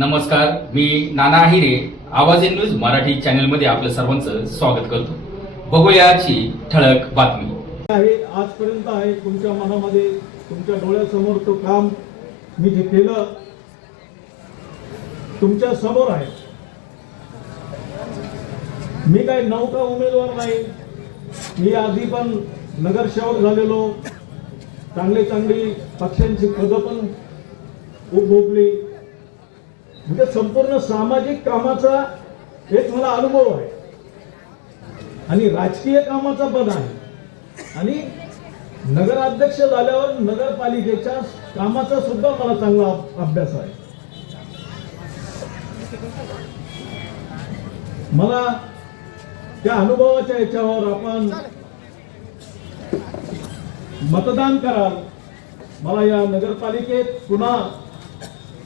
नमस्कार मी नाना आहिरे आवाज in news Marathi चॅनलमध्ये आपलं सर्वांचं स्वागत करतो. बघूयाची ठळक बातमी. आहे आजपर्यंत आहे तुमच्या मनामध्ये तुमच्या डोळ्यासमोर तो काम मी जे केलं तुमच्यासमोर आहे. मी काय नौका उमेदवार नाही मी आधी पण नगरसेवक झालेलो चांगली चांगली पक्षांची पदं पण उपभोगली म्हणजे संपूर्ण सामाजिक कामाचा एक मला अनुभव आहे. आणि राजकीय कामाचा पण आहे. आणि नगराध्यक्ष झाल्यावर नगरपालिकेच्या कामाचा सुद्धा मला चांगला अभ्यास आहे. मला त्या अनुभवाच्या याच्यावर आपण मतदान कराल. मला या नगरपालिकेत पुन्हा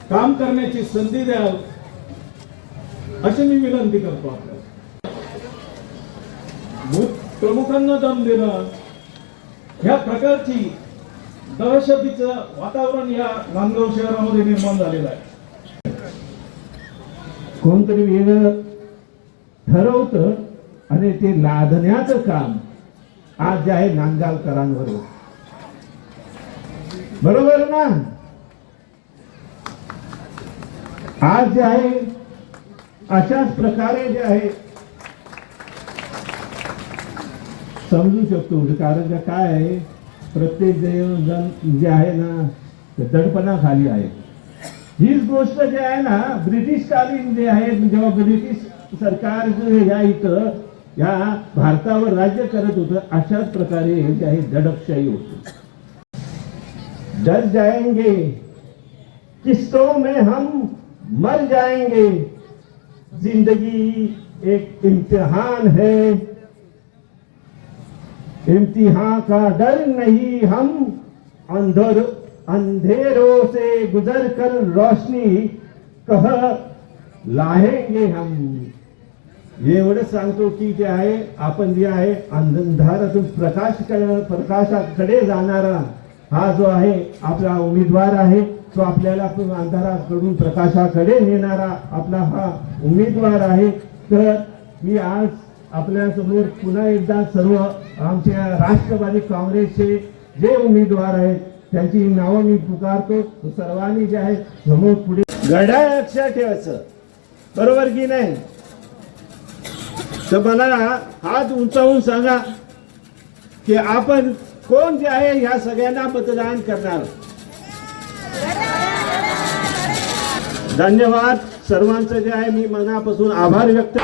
काम करण्याची संधी द्याव अशी मी विनंती करतो आपल्याला. बूथ प्रमुखांना दम देणं ह्या प्रकारची दहशतीचं वातावरण या नांदगाव शहरामध्ये निर्माण झालेलं आहे. कोणतरी वेगळं ठरवतं आणि ते लादण्याचं काम आज जे आहे नांदगावकरांवर बरोबर ना? आज जे आहे अशाच प्रकारे जे आहे समजू शकतो. कारण का काय आहे प्रत्येक जण जे आहे ना ते दडपणाखाली आहे. हीच गोष्ट जे आहे ना ब्रिटिश कालीन जे आहे जेव्हा ब्रिटिश सरकार जे या इथं या भारतावर राज्य करत होतं अशाच प्रकारे हे जे आहे दडपशाही होती. डर जाएंगे किस्तों में हम मर जाएंगे। जिंदगी एक इम्तिहान है। इम्तिहान का डर नहीं हम अंधर अंधेरों से गुजर कर रोशनी कह लाएंगे हम। एवढं सांगतो की जे आहे आपण जे आहे अंधारातून प्रकाश प्रकाशाकडे जाणारा हा जो आहे आपला उमेदवार आहे तो आपल्याला अंधाराकडून प्रकाशाकडे नेणारा आपला हा उमेदवार आहे. तर मी आज आपल्यासमोर पुन्हा एकदा सर्व आमच्या राष्ट्रवादी काँग्रेसचे जे उमेदवार आहेत त्यांची नावं मी पुकारतो. सर्वांनी जे आहे समोर पुढे घड्याळ लक्षात ठेवायचं. बरोबर की नाही? तर मला हात उंचावून सांगा की आपण कोण जे आहे ह्या सगळ्यांना मतदान करणार? धन्यवाद. सर्वांचं जे आहे मी मनापासून आभार व्यक्त